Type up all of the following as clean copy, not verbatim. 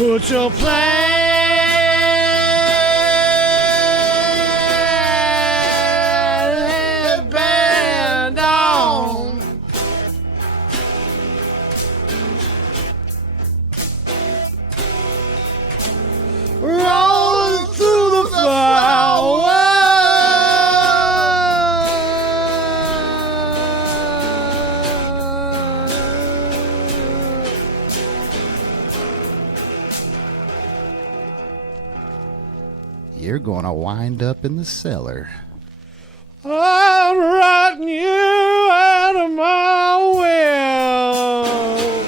Put your plaid band on. Rolling through the flowers. You're gonna wind up in the cellar. I'm writing you out of my will.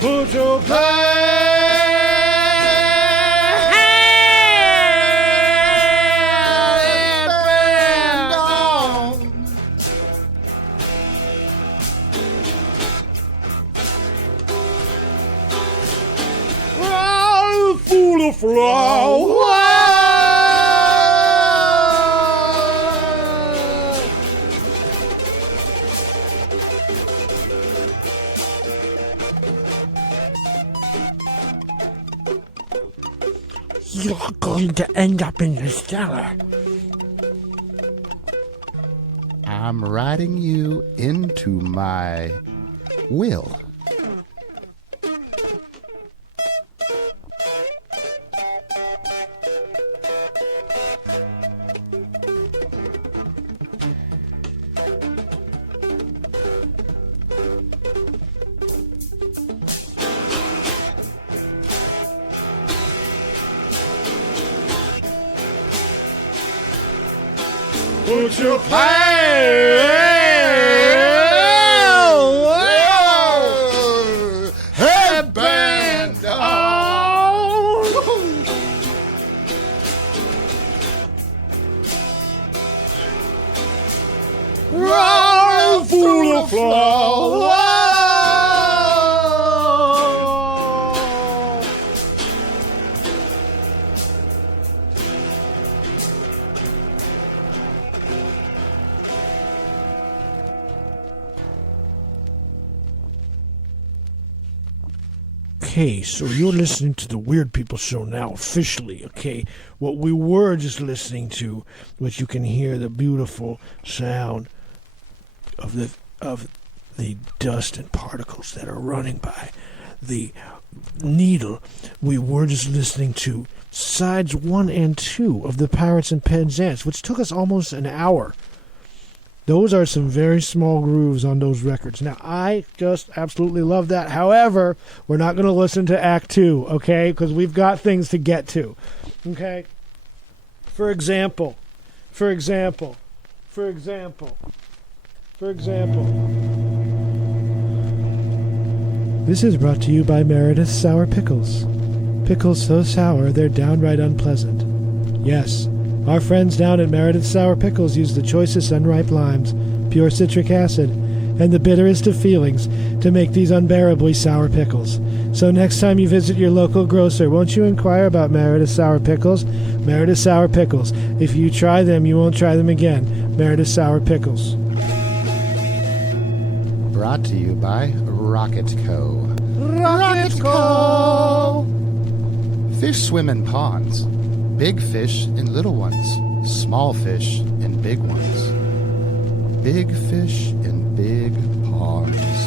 Put your band on. Oh, full of flowers. You're going to end up in the cellar. I'm writing you into my will. Put your headband on. Rolling full of flowers. Okay, so you're listening to the Weird People Show now, officially, okay? What we were just listening to, which you can hear the beautiful sound of the dust and particles that are running by the needle. We were just listening to sides 1 and 2 of the Pirates and Penzance, which took us almost an hour. Those are some very small grooves on those records. Now, I just absolutely love that. However, we're not going to listen to Act 2, okay? Because we've got things to get to, okay? For example. This is brought to you by Meredith Sour Pickles. Pickles so sour, they're downright unpleasant. Yes, our friends down at Meredith Sour Pickles use the choicest unripe limes, pure citric acid, and the bitterest of feelings to make these unbearably sour pickles. So next time you visit your local grocer, won't you inquire about Meredith Sour Pickles? Meredith Sour Pickles. If you try them, you won't try them again. Meredith Sour Pickles. Brought to you by Rocket Co. Rocket Co. Fish swim in ponds. Big fish in little ones. Small fish in big ones. Big fish in big ponds.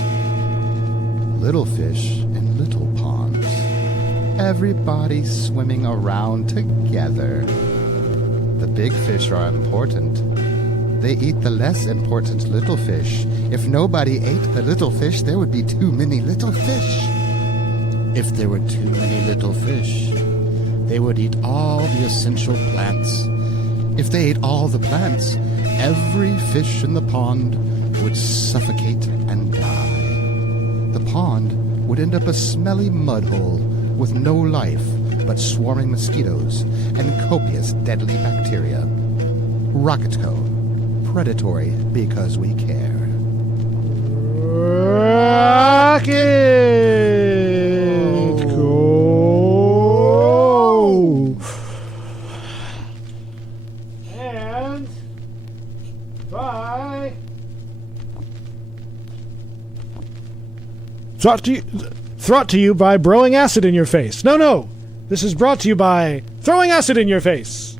Little fish in little ponds. Everybody swimming around together. The big fish are important. They eat the less important little fish. If nobody ate the little fish, there would be too many little fish. If there were too many little fish, they would eat all the essential plants. If they ate all the plants, every fish in the pond would suffocate and die. The pond would end up a smelly mud hole with no life but swarming mosquitoes and copious deadly bacteria. Rocket Co. Predatory because we care. Rocket Co. And by Brought to you by throwing acid in your face. No. This is brought to you by throwing acid in your face.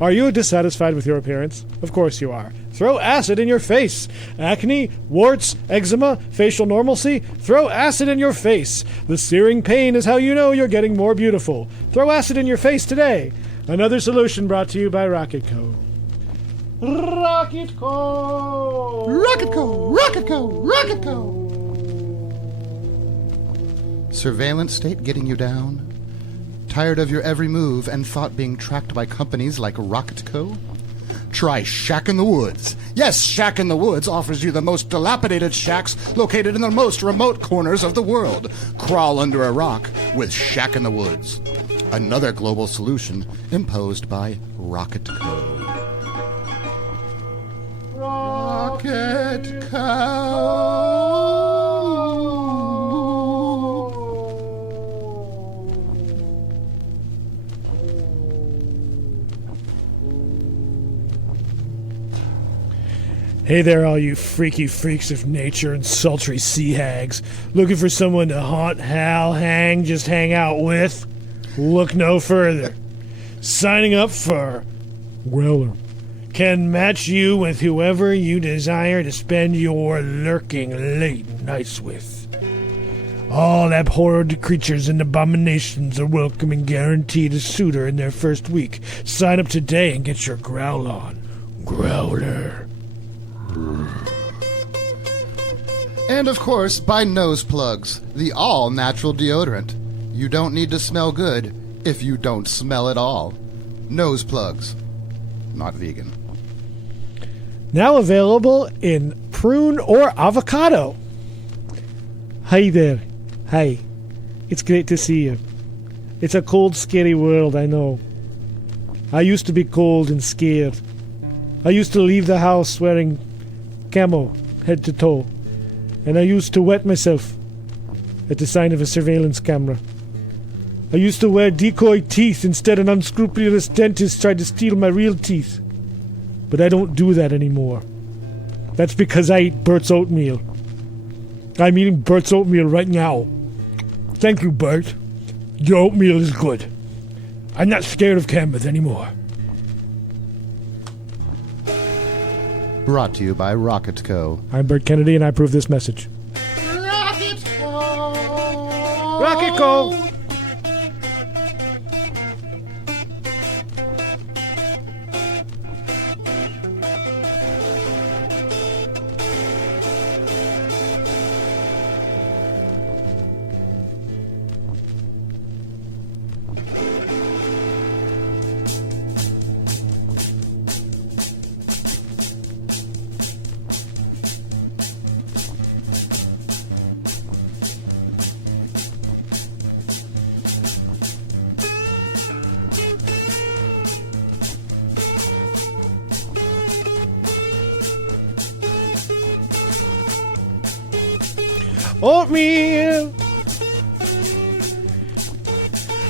Are you dissatisfied with your appearance? Of course you are. Throw acid in your face. Acne, warts, eczema, facial normalcy. Throw acid in your face. The searing pain is how you know you're getting more beautiful. Throw acid in your face today. Another solution brought to you by Rocket Co. Rocket Co. Rocket Co. Rocket Co. Rocket Co. Surveillance state getting you down? Tired of your every move and thought being tracked by companies like Rocket Co? Try Shack in the Woods. Yes, Shack in the Woods offers you the most dilapidated shacks located in the most remote corners of the world. Crawl under a rock with Shack in the Woods. Another global solution imposed by Rocket Co. Rocket Co. Hey there, all you freaky freaks of nature and sultry sea hags. Looking for someone to haunt, howl, hang, just hang out with? Look no further. Signing up for Growler can match you with whoever you desire to spend your lurking late nights with. All abhorred creatures and abominations are welcome and guaranteed a suitor in their first week. Sign up today and get your growl on. Growler. And of course, by Nose Plugs, the all-natural deodorant. You don't need to smell good if you don't smell at all. Nose Plugs. Not vegan. Now available in prune or avocado. Hi there. Hi. It's great to see you. It's a cold, scary world, I know. I used to be cold and scared. I used to leave the house wearing camo, head to toe. And I used to wet myself at the sign of a surveillance camera. I used to wear decoy teeth instead an unscrupulous dentist tried to steal my real teeth. But I don't do that anymore. That's because I eat Bert's oatmeal. I'm eating Bert's oatmeal right now. Thank you, Bert. Your oatmeal is good. I'm not scared of cameras anymore. Brought to you by Rocket Co. I'm Bert Kennedy, and I approve this message. Rocket Co. Rocket Co. Oatmeal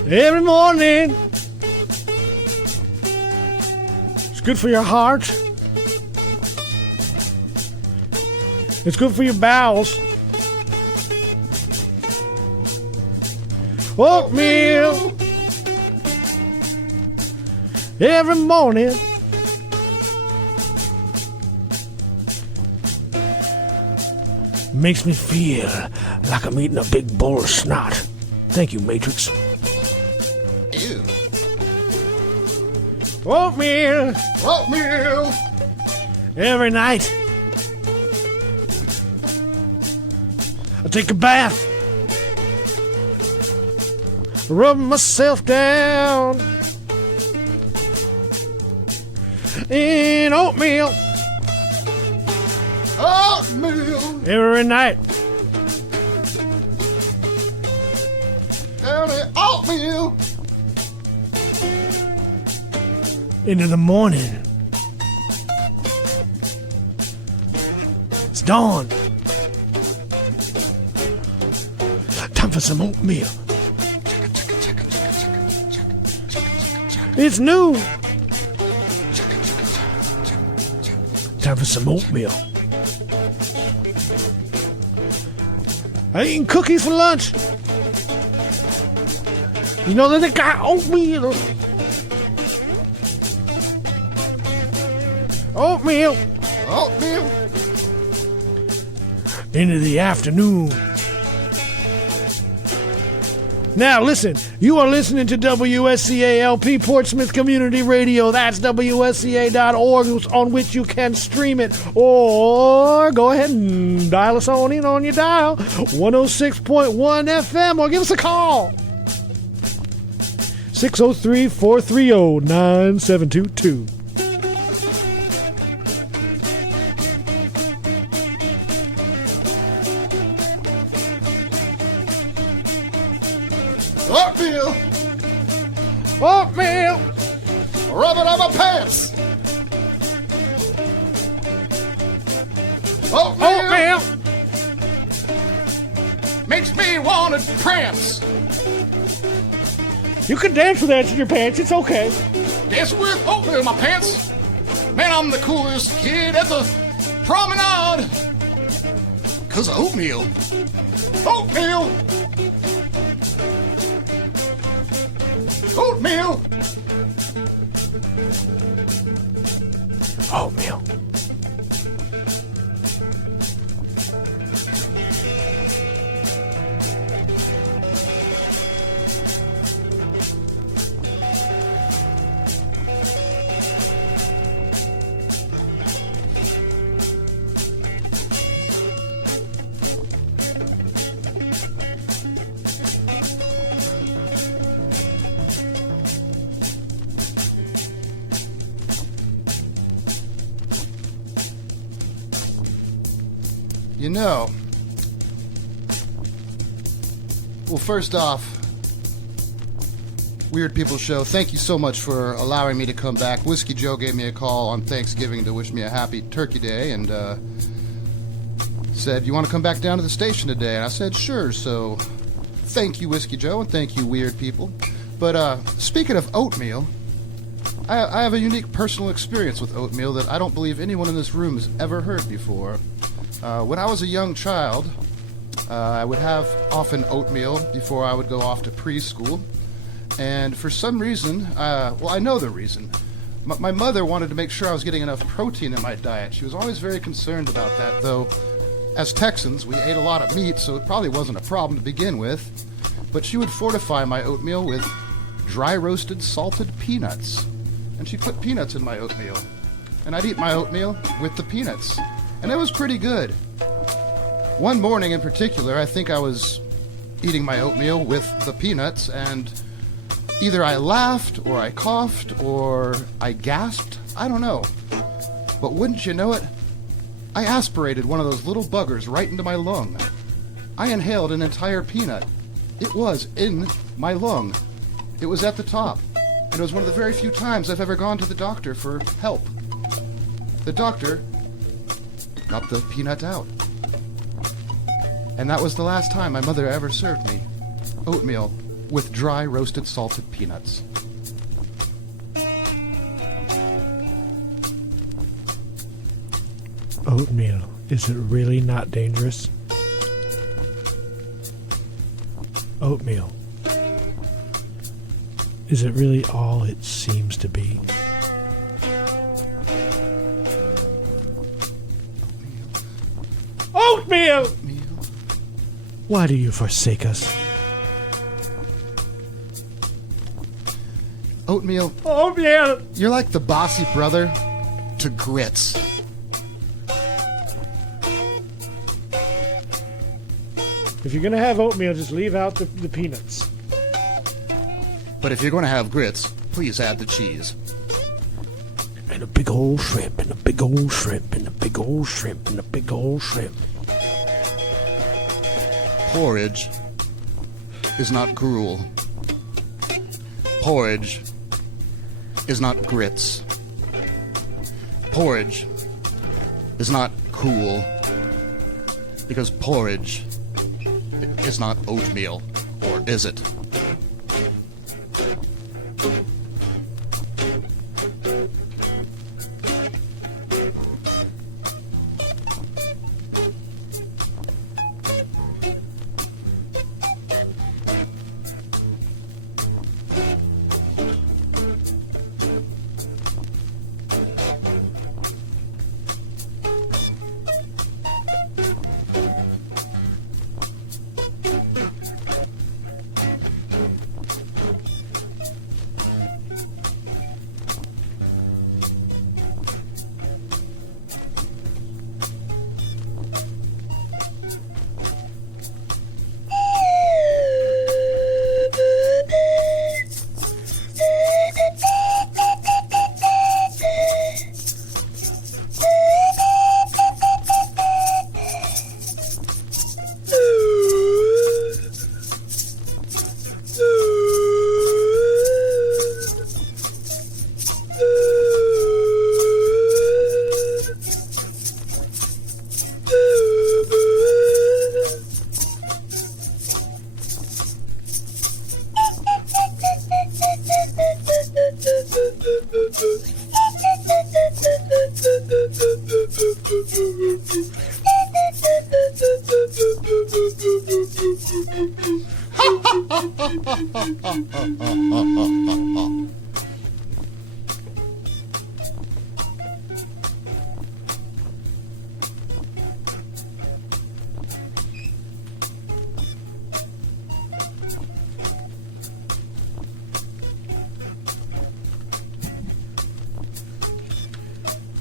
every morning. It's good for your heart. It's good for your bowels. Oatmeal every morning. Makes me feel like I'm eating a big bowl of snot. Thank you, Matrix. Ew. Oatmeal Oatmeal. every night. I take a bath. Rub myself down in oatmeal. Oatmeal. Every night. Early oatmeal. Into the morning. It's dawn. Time for some oatmeal. It's noon. Time for some oatmeal. I eating cookies for lunch. You know that they got oatmeal. Oatmeal. Oatmeal. Into the afternoon. Now listen, you are listening to WSCA-LP Portsmouth Community Radio. That's WSCA.org, on which you can stream it. Or go ahead and dial us on in on your dial, 106.1 FM, or give us a call. 603-430-9722. Oatmeal. Oatmeal. Rub it on my pants. Oatmeal. Makes me want to prance. You can dance with that in your pants. It's okay. Dance with oatmeal in my pants. Man, I'm the coolest kid at the promenade. 'Cause of oatmeal. Oatmeal. Oatmeal. Oatmeal. You know, well, first off, Weird People Show, thank you so much for allowing me to come back. Whiskey Joe gave me a call on Thanksgiving to wish me a happy Turkey Day and said, you want to come back down to the station today? And I said, sure. So thank you, Whiskey Joe, and thank you, Weird People. But speaking of oatmeal, I have a unique personal experience with oatmeal that I don't believe anyone in this room has ever heard before. When I was a young child, I would have often oatmeal before I would go off to preschool. And for some reason, well, I know the reason. My mother wanted to make sure I was getting enough protein in my diet. She was always very concerned about that, though as Texans, we ate a lot of meat, so it probably wasn't a problem to begin with. But she would fortify my oatmeal with dry roasted salted peanuts. And she put peanuts in my oatmeal. And I'd eat my oatmeal with the peanuts. And it was pretty good. One morning in particular, I think I was eating my oatmeal with the peanuts, and either I laughed, or I coughed, or I gasped. I don't know. But wouldn't you know it, I aspirated one of those little buggers right into my lung. I inhaled an entire peanut. It was in my lung. It was at the top. And it was one of the very few times I've ever gone to the doctor for help. The doctor got the peanut out. And that was the last time my mother ever served me oatmeal with dry roasted salted peanuts. Oatmeal. Is it really not dangerous? Oatmeal. Is it really all it seems to be? Oatmeal! Why do you forsake us? Oatmeal, Oatmeal! you're like the bossy brother to grits. If you're gonna have oatmeal, just leave out the peanuts. But if you're going to have grits, please add the cheese. And a big old shrimp, and a big old shrimp, and a big old shrimp, and a big old shrimp. Porridge is not gruel. Porridge is not grits. Porridge is not cool. Because porridge is not oatmeal, or is it?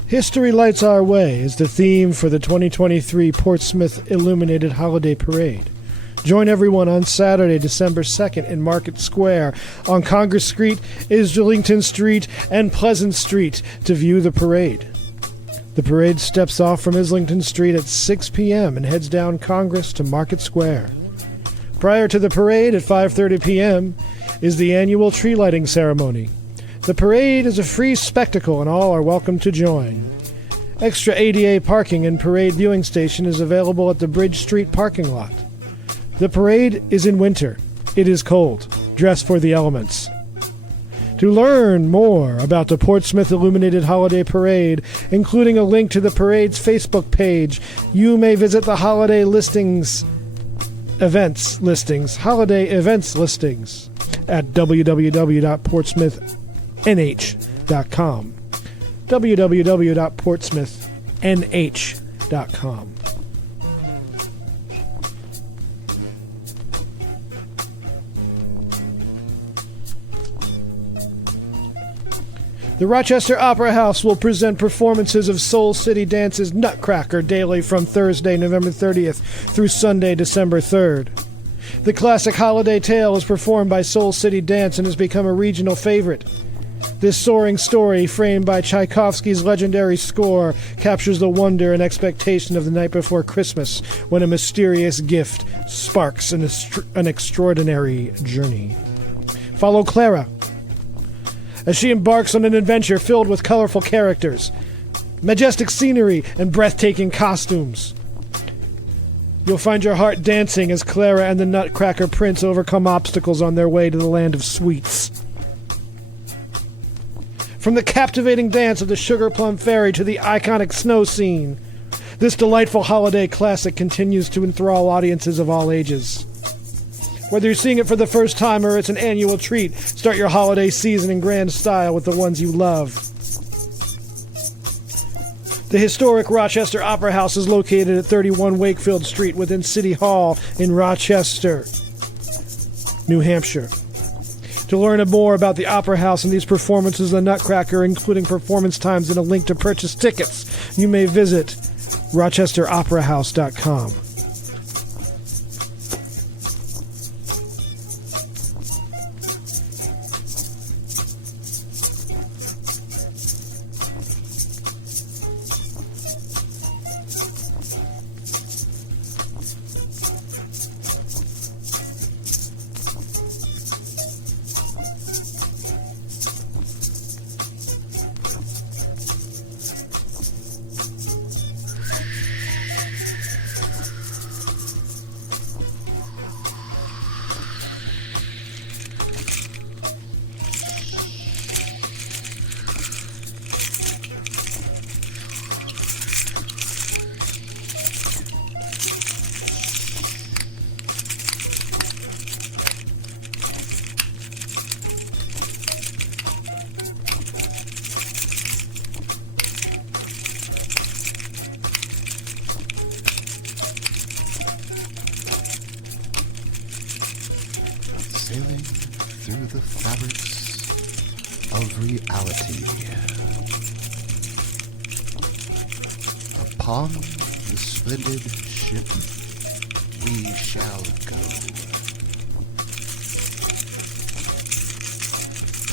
History Lights Our Way is the theme for the 2023 Portsmouth Illuminated Holiday Parade. Join everyone on Saturday, December 2nd in Market Square on Congress Street, Islington Street, and Pleasant Street to view the parade. The parade steps off from Islington Street at 6 p.m. and heads down Congress to Market Square. Prior to the parade at 5:30 p.m. is the annual tree lighting ceremony. The parade is a free spectacle and all are welcome to join. Extra ADA parking and parade viewing station is available at the Bridge Street parking lot. The parade is in winter. It is cold. Dress for the elements. To learn more about the Portsmouth Illuminated Holiday Parade, including a link to the parade's Facebook page, you may visit the holiday events listings at www.portsmouthnh.com. www.portsmouthnh.com. The Rochester Opera House will present performances of Soul City Dance's Nutcracker daily from Thursday, November 30th through Sunday, December 3rd. The classic holiday tale is performed by Soul City Dance and has become a regional favorite. This soaring story, framed by Tchaikovsky's legendary score, captures the wonder and expectation of the night before Christmas when a mysterious gift sparks an extraordinary journey. Follow Clara as she embarks on an adventure filled with colorful characters, majestic scenery, and breathtaking costumes. You'll find your heart dancing as Clara and the Nutcracker Prince overcome obstacles on their way to the land of sweets. From the captivating dance of the Sugar Plum Fairy to the iconic snow scene, this delightful holiday classic continues to enthrall audiences of all ages. Whether you're seeing it for the first time or it's an annual treat, start your holiday season in grand style with the ones you love. The historic Rochester Opera House is located at 31 Wakefield Street within City Hall in Rochester, New Hampshire. To learn more about the Opera House and these performances of the Nutcracker, including performance times and a link to purchase tickets, you may visit rochesteroperahouse.com. Sailing through the fabrics of reality. Upon the splendid ship we shall go.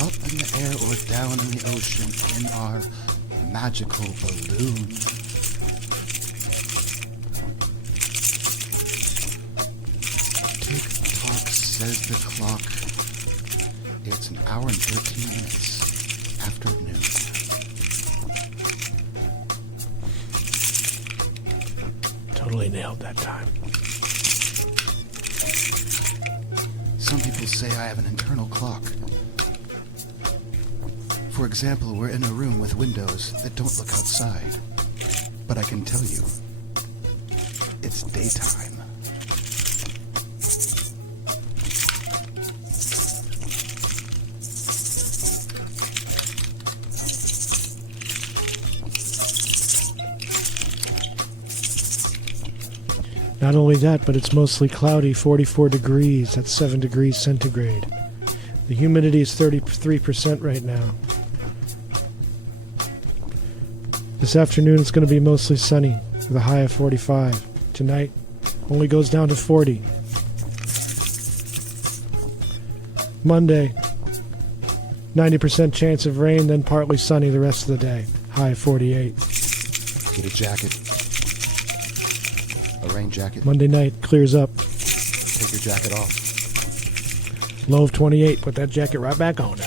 Up in the air or down in the ocean in our magical balloon. Tick-tock, says the clock. It's an hour and 13 minutes after noon. Totally nailed that time. Some people say I have an internal clock. For example, we're in a room with windows that don't look outside. But I can tell you, it's daytime. Not only that, but it's mostly cloudy, 44 degrees. That's 7 degrees centigrade. The humidity is 33% right now. This afternoon it's going to be mostly sunny with a high of 45. Tonight only goes down to 40. Monday, 90% chance of rain, then partly sunny the rest of the day. High of 48. Get a jacket. A rain jacket. Monday night clears up. Take your jacket off. Low of 28. Put that jacket right back on.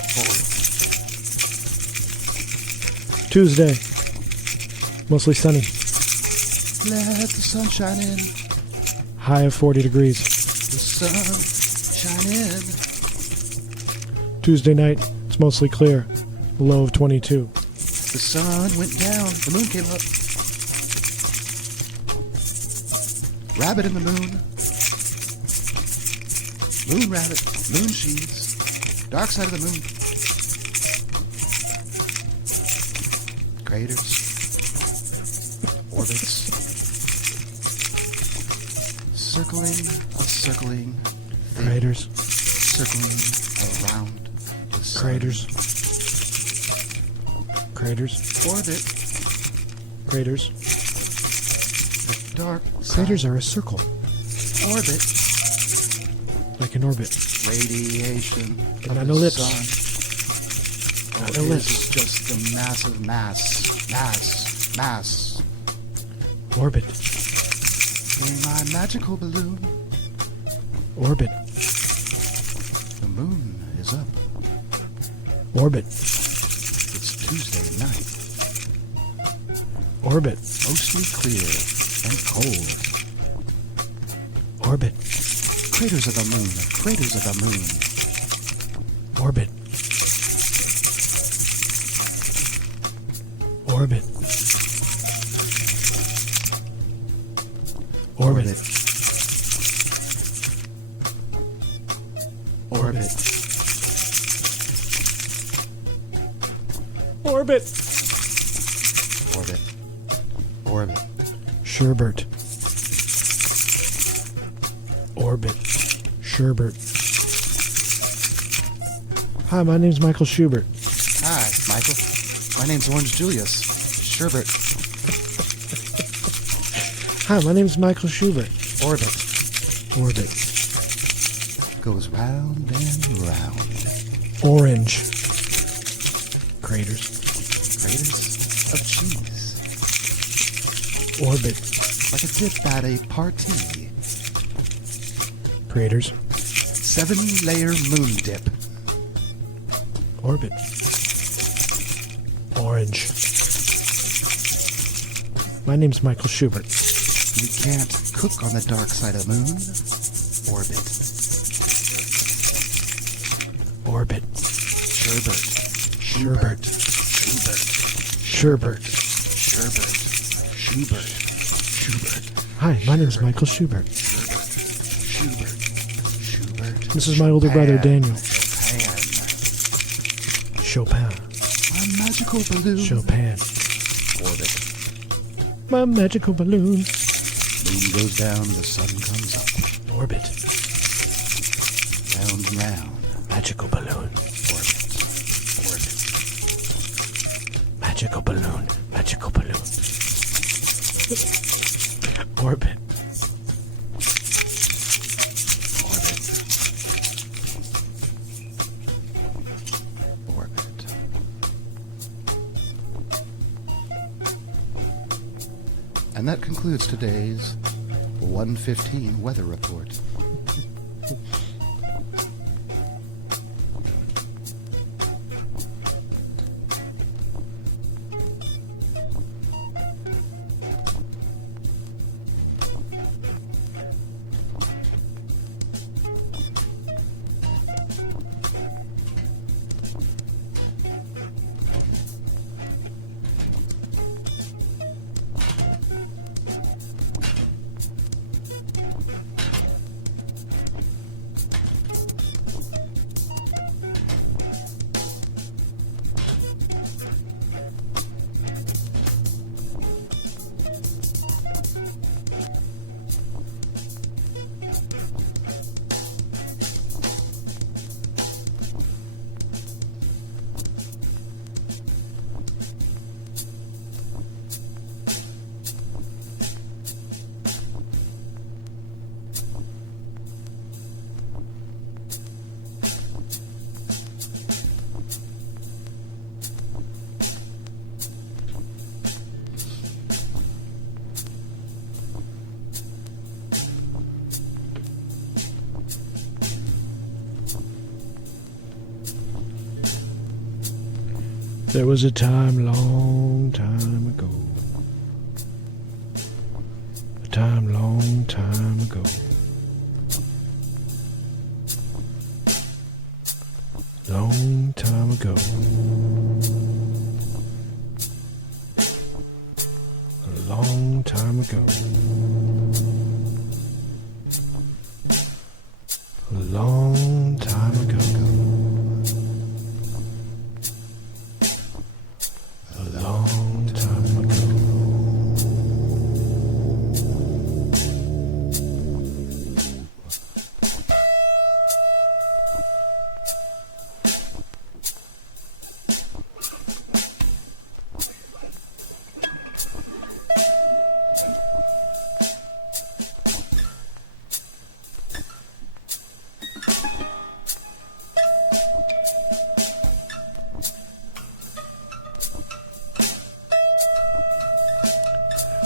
Tuesday, mostly sunny. Let the sun shine in. High of 40 degrees. The sun shine in. Tuesday night, it's mostly clear. Low of 22. The sun went down. The moon came up. Rabbit in the moon. Moon rabbit. Moon cheese. Dark side of the moon. Craters. Orbits. Circling. Craters. Circling around the sun. Craters. Orbit. Craters. The dark side. Craters are a circle. Orbit. Like an orbit. Radiation And of an the ellipse. sun. An This ellipse. is just a massive mass. Orbit. In my magical balloon, Orbit. the moon is up. Orbit. It's Tuesday night, Orbit. mostly clear and cold. Orbit. Craters of the moon. Orbit. Orbit. Orbit. Orbit. Orbit. Orbit. Orbit. Sherbert. Orbit. Sherbert. Hi, my name's Michael Schubert. Hi, Michael. My name's Orange Julius. Sherbert. Hi, my name's Michael Schubert. Orbit. Orbit. Goes round and round. Orange. Craters. Craters of cheese. Orbit. Like a dip at a party. Craters. 7-layer moon dip. Orbit. Orange. My name's Michael Schubert. You can't cook on the dark side of the moon. Orbit. Orbit. Sherbert. Sherbert. Schubert. Sherbert. Schubert. Hi, my name's Michael Schubert. Schubert. This is my older brother, Daniel. Chopin. Chopin. My magical balloon. Chopin. Orbit. My magical balloon. Moon goes down, the sun comes up. Orbit. Round and round. Magical balloon. Orbit. Magical balloon. Magical balloon. Orbit. Orbit. And that concludes today's 1:15 weather report. There was a time, long time ago. A time, long time ago. Long time ago. A long time ago. A long time ago. A long time ago.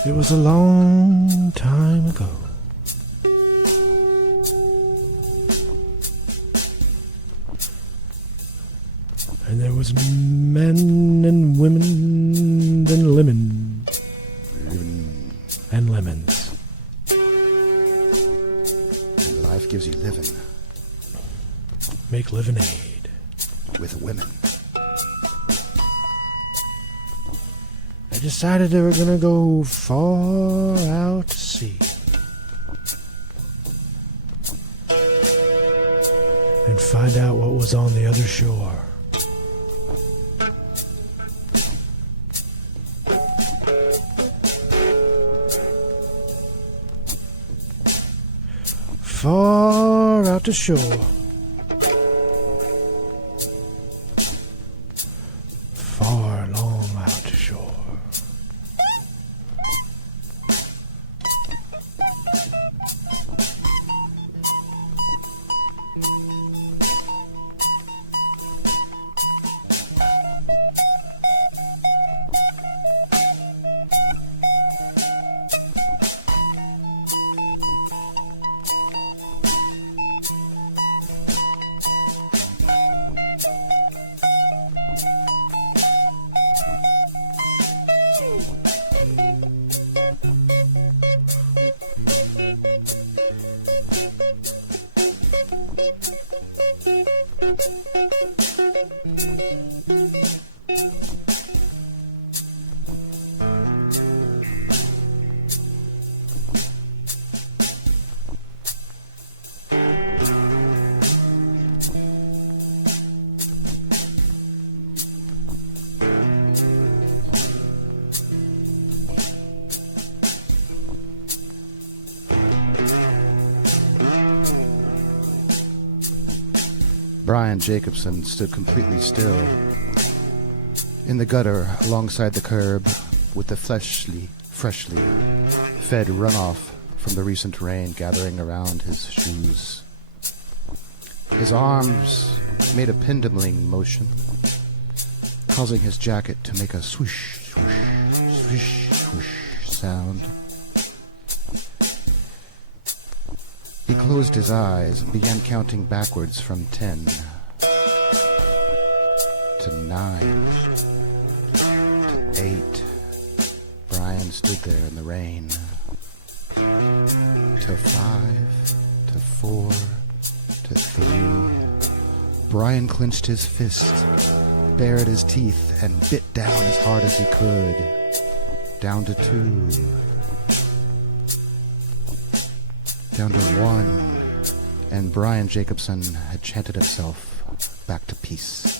It was a long time ago. And there was men and women and lemon. And lemons. And life gives you living. Make lemonade. With women. I decided they were gonna go far out to sea and find out what was on the other shore. Far out to shore. Far long out to shore. Brian Jacobson stood completely still in the gutter alongside the curb with the freshly fed runoff from the recent rain gathering around his shoes. His arms made a pendulum motion, causing his jacket to make a swoosh, swoosh, swoosh, swoosh sound. He closed his eyes and began counting backwards from 10 to 9 to 8. Brian stood there in the rain. To 5, to 4, to 3. Brian clenched his fist, bared his teeth, and bit down as hard as he could. Down to 2. Down to 1, and Brian Jacobson had chanted himself back to peace.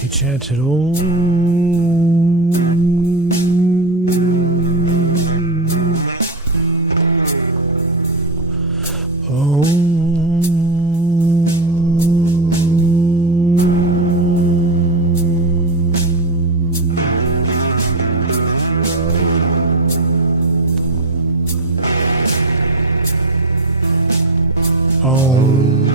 He chanted, "Oh, Sound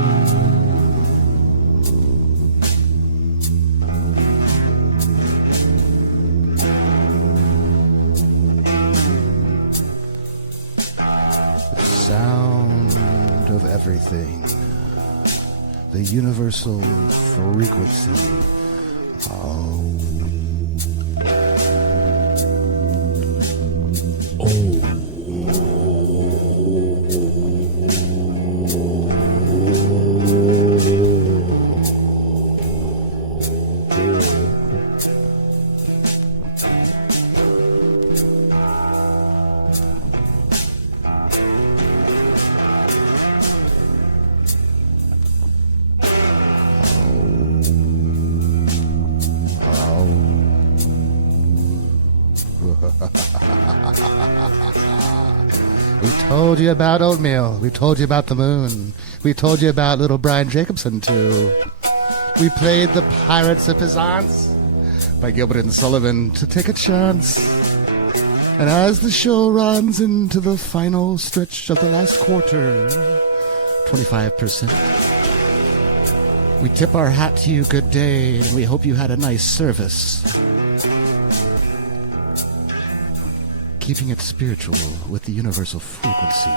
of everything. The universal frequency. We told you about oatmeal. We told you about the moon. We told you about little Brian Jacobson, too. We played The Pirates of Penzance by Gilbert and Sullivan to take a chance. And as the show runs into the final stretch of the last quarter, 25%, we tip our hat to you good day, and we hope you had a nice service. Keeping it spiritual with the universal frequency.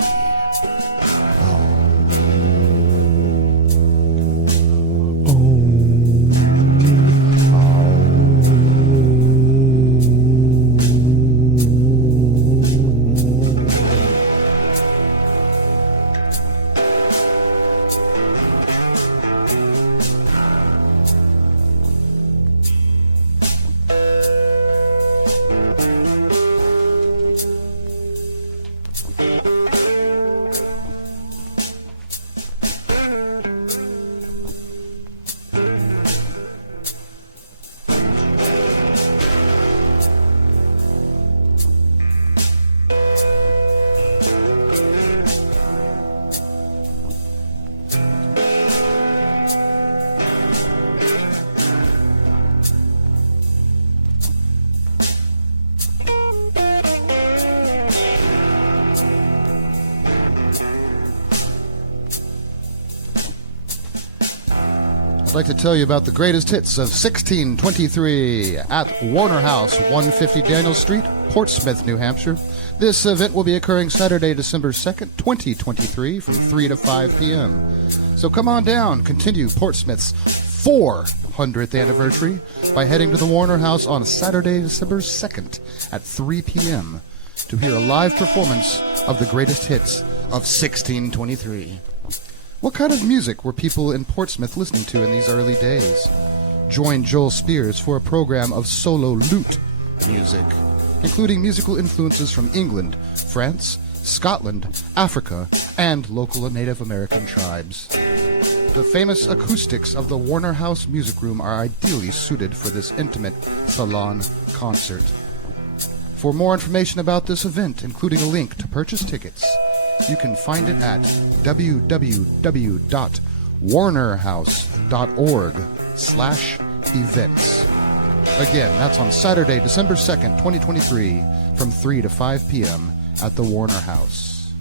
I'd like to tell you about the greatest hits of 1623 at Warner House, 150 Daniel Street, Portsmouth, New Hampshire. This event will be occurring Saturday, December 2nd, 2023, from 3 to 5 p.m. So come on down, continue Portsmouth's 400th anniversary by heading to the Warner House on Saturday, December 2nd at 3 p.m. to hear a live performance of the greatest hits of 1623. What kind of music were people in Portsmouth listening to in these early days? Join Joel Spears for a program of solo lute music, including musical influences from England, France, Scotland, Africa, and local Native American tribes. The famous acoustics of the Warner House Music Room are ideally suited for this intimate salon concert. For more information about this event, including a link to purchase tickets, you can find it at www.warnerhouse.org/events. Again, that's on Saturday, December 2nd, 2023, from 3 to 5 p.m. at the Warner House.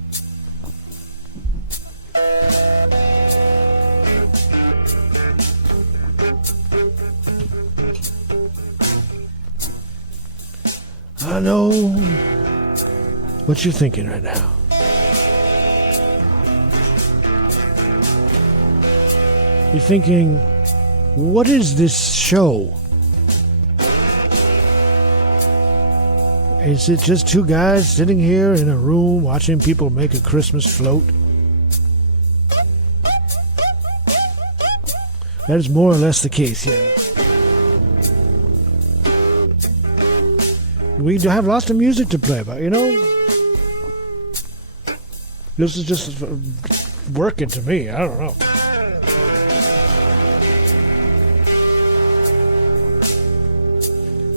I know what you're thinking right now. You're thinking, what is this show? Is it just two guys sitting here in a room watching people make a Christmas float? That is more or less the case, yeah. We have lots of music to play, but, you know, this is just working to me. I don't know.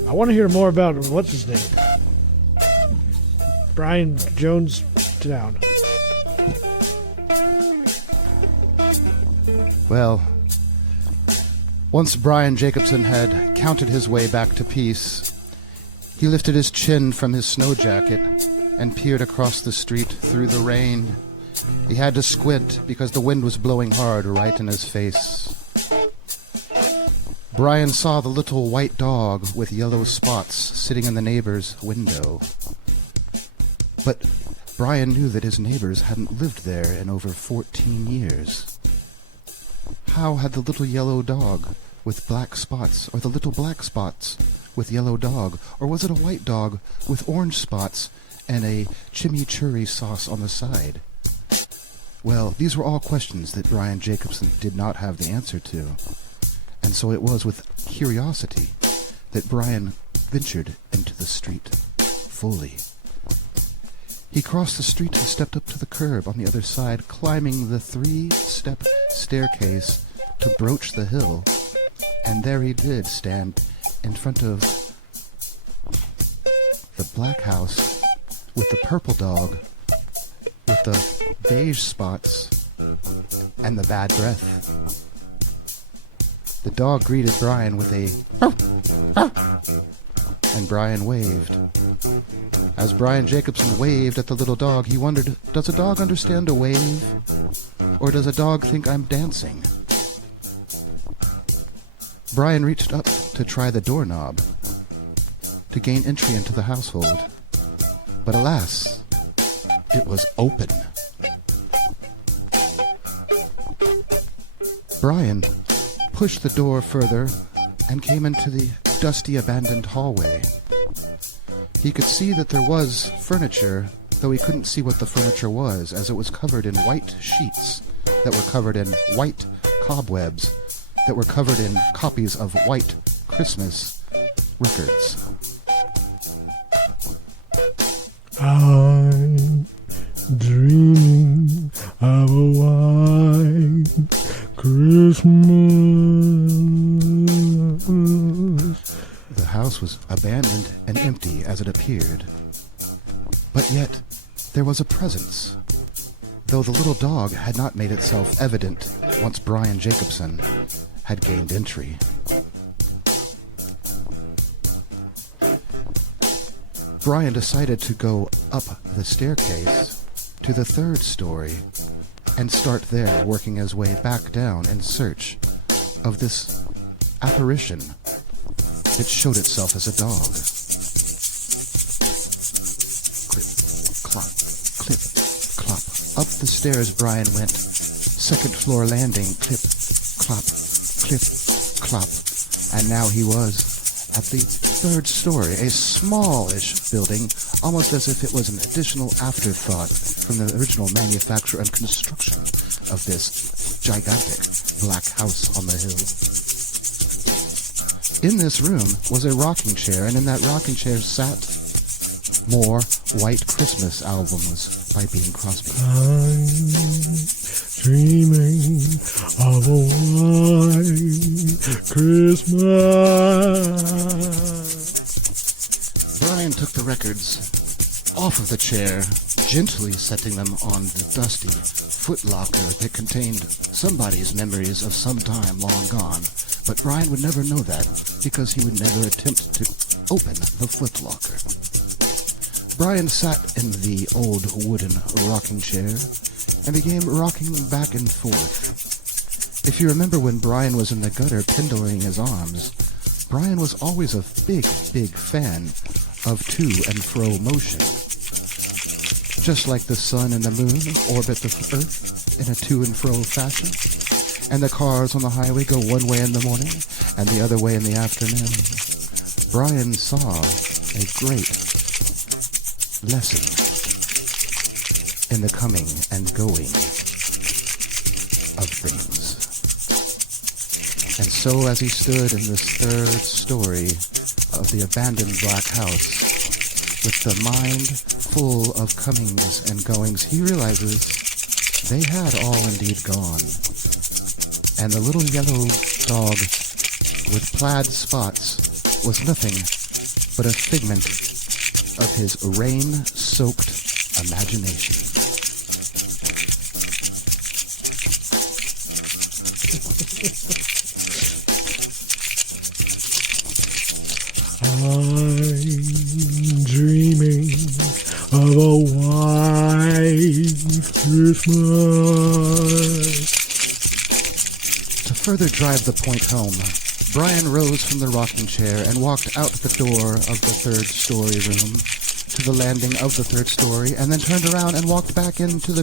I want to hear more about, what's his name? Brian Jones Town. Well, once Brian Jacobson had counted his way back to peace, he lifted his chin from his snow jacket and peered across the street through the rain He had to squint because the wind was blowing hard right in his face. Brian saw the little white dog with yellow spots sitting in the neighbor's window. But Brian knew that his neighbors hadn't lived there in over 14 years. How had the little yellow dog with black spots, or the little black spots with yellow dog, or was it a white dog with orange spots and a chimichurri sauce on the side? Well, these were all questions that Brian Jacobson did not have the answer to. And so it was with curiosity that Brian ventured into the street, Foley. He crossed the street and stepped up to the curb on the other side, climbing the 3-step staircase to broach the hill. And there he did stand in front of the black house with the purple dog, with the beige spots, and the bad breath. The dog greeted Brian with a and Brian waved. As Brian Jacobson waved at the little dog, he wondered, does a dog understand a wave? Or does a dog think I'm dancing? Brian reached up to try the doorknob to gain entry into the household. But alas, it was open. Brian pushed the door further and came into the dusty, abandoned hallway. He could see that there was furniture, though he couldn't see what the furniture was, as it was covered in white sheets that were covered in white cobwebs that were covered in copies of white Christmas records. I'm dreaming of a white Christmas. The house was abandoned and empty as it appeared. But yet, there was a presence, though the little dog had not made itself evident once Brian Jacobson had gained entry. Brian decided to go up the staircase to the 3rd story and start there, working his way back down in search of this apparition that showed itself as a dog. Clip, clop, clip, clop. Up the stairs Brian went. 2nd floor landing, clip, clop, clip, clop. And now he was at the 3rd story, a smallish building, almost as if it was an additional afterthought from the original manufacture and construction of this gigantic black house on the hill. In this room was a rocking chair, and in that rocking chair sat more White Christmas albums by Bing Crosby. I'm dreaming of a white Christmas. Brian took the records off of the chair, gently setting them on the dusty footlocker that contained somebody's memories of some time long gone. But Brian would never know that, because he would never attempt to open the footlocker. Brian sat in the old wooden rocking chair and began rocking back and forth. If you remember when Brian was in the gutter pendulating his arms, Brian was always a big, big fan of to and fro motion. Just like the sun and the moon orbit the earth in a to and fro fashion, and the cars on the highway go one way in the morning and the other way in the afternoon, Brian saw a great lesson in the coming and going of things. And so as he stood in this 3rd story of the abandoned black house, with the mind full of comings and goings, he realizes they had all indeed gone. And the little yellow dog with plaid spots was nothing but a figment of his rain-soaked imagination. I'm dreaming of a white Christmas. To further drive the point home, Brian rose from the rocking chair and walked out the door of the third-story room to the landing of the third story, and then turned around and walked back into the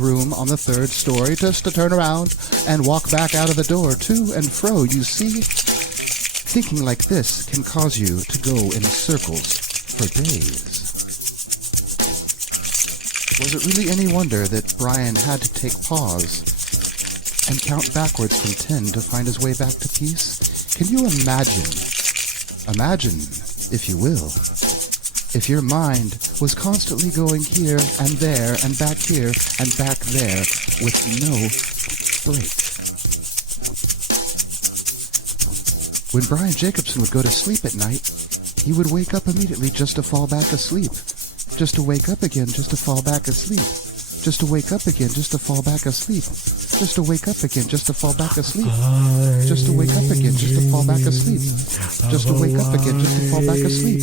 room on the third story, just to turn around and walk back out of the door, to and fro. You see, thinking like this can cause you to go in circles for days. Was it really any wonder that Brian had to take pause and count backwards from 10 to find his way back to peace? Can you imagine, if you will, if your mind was constantly going here and there and back here and back there with no break? When Brian Jacobson would go to sleep at night, he would wake up immediately just to fall back asleep, just to wake up again, just to fall back asleep, just to wake up again, just to fall back asleep, just to wake up again, just to fall back asleep, just to wake up again, just to fall back asleep, just to wake up again, just to fall back asleep,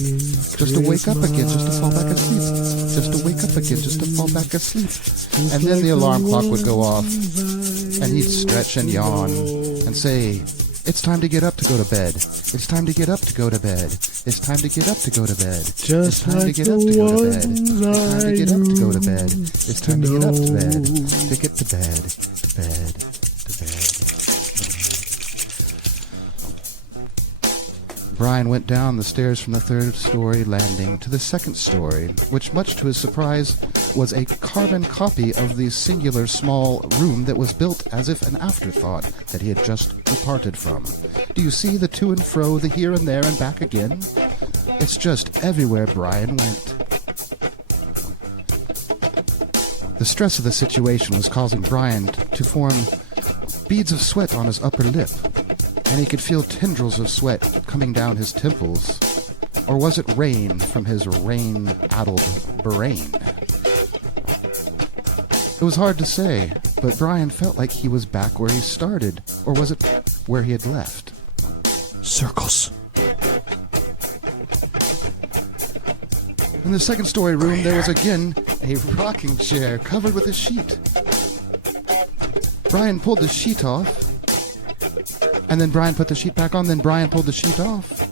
just to wake up again, just to fall back asleep, just to wake up again, just to fall back asleep. And then the alarm clock would go off, and he'd stretch and yawn and say, "It's time to get up to go to bed. It's time to get up to go to bed. It's time to get up to go to bed. It's time to get up to go to bed. It's time to get up to go to bed. It's time to get up to bed. To get to bed. To bed. To bed." Brian went down the stairs from the third-story landing to the second story, which, much to his surprise, was a carbon copy of the singular small room that was built as if an afterthought that he had just departed from. Do you see the to and fro, the here and there and back again? It's just everywhere Brian went. The stress of the situation was causing Brian to form beads of sweat on his upper lip, and he could feel tendrils of sweat coming down his temples. Or was it rain from his rain-addled brain? It was hard to say, but Brian felt like he was back where he started, or was it where he had left? Circles. In the second-story room, there was again a rocking chair covered with a sheet. Brian pulled the sheet off, and then Brian put the sheet back on, then Brian pulled the sheet off,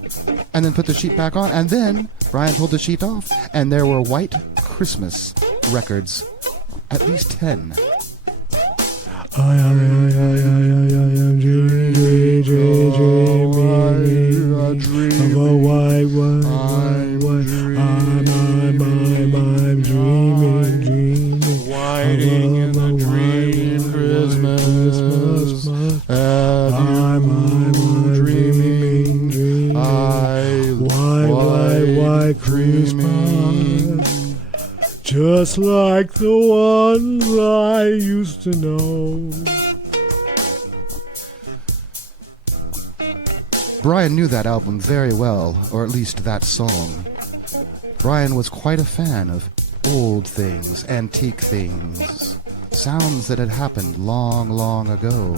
and then put the sheet back on, and then Brian pulled the sheet off, and there were white Christmas records, at least 10. I am dreaming of a white one. I'm dreaming, Waiting in the dream Christmas. I'm dreaming. White Christmas. Just like the ones I used to know. Brian knew that album very well, or at least that song. Brian was quite a fan of old things, antique things, sounds that had happened long, long ago.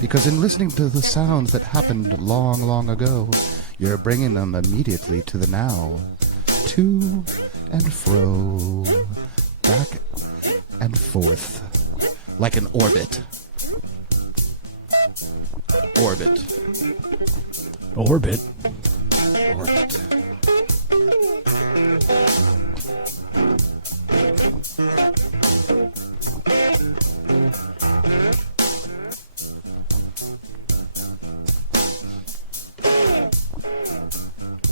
Because in listening to the sounds that happened long, long ago, you're bringing them immediately to the now. To and fro, back and forth, like an orbit. Orbit. Orbit? Orbit.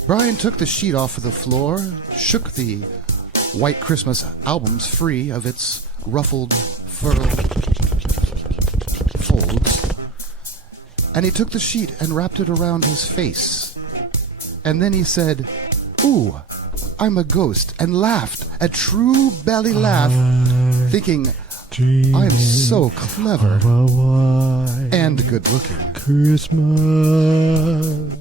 Brian took the sheet off of the floor, shook the White Christmas albums free of its ruffled fur folds, and he took the sheet and wrapped it around his face. And then he said, "Ooh, I'm a ghost," and laughed, a true belly laugh, thinking, I'm so clever and good looking. Christmas.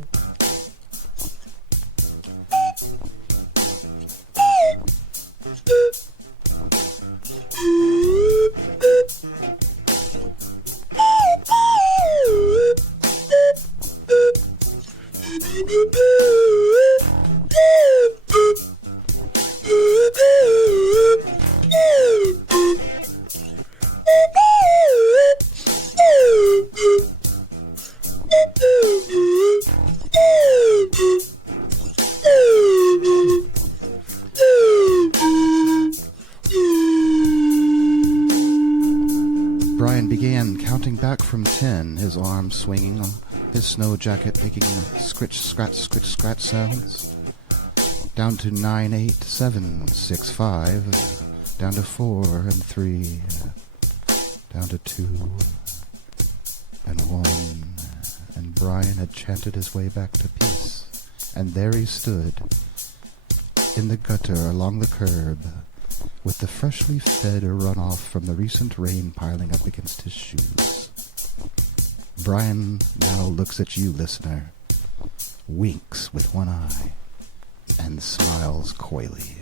Brian began counting back from 10, his arms swinging, his snow jacket making scratch sounds. Down to 9, 8, 7, 6, 5. Down to 4 and 3. Down to 2 and 1. And Brian had chanted his way back to peace. And there he stood, in the gutter along the curb, with the freshly fed runoff from the recent rain piling up against his shoes. Brian now looks at you, listener, winks with one eye, and smiles coyly.